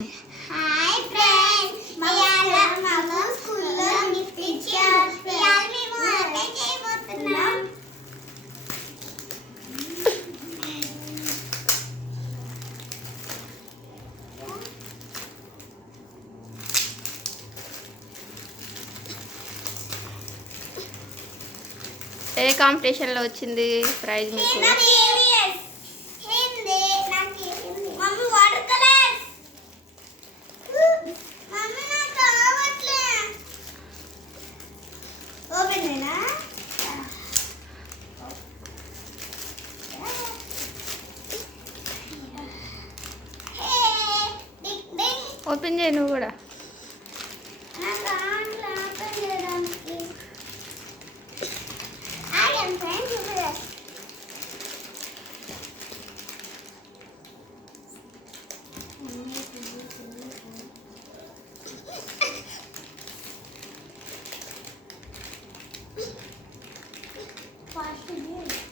Hi friends ఇవాళ మాకు స్కూల్లో గిఫ్ట్ ఇచ్చారు ఇవాళ మేము ఓపెన్ చేయబోతున్నాం ఏ కాంపిటీషన్లో వచ్చింది? ప్రైజ్ మీకు. ఓపెన్ చేయనా ఓపెన్ చేయి నువ్వు కూడా. plástico.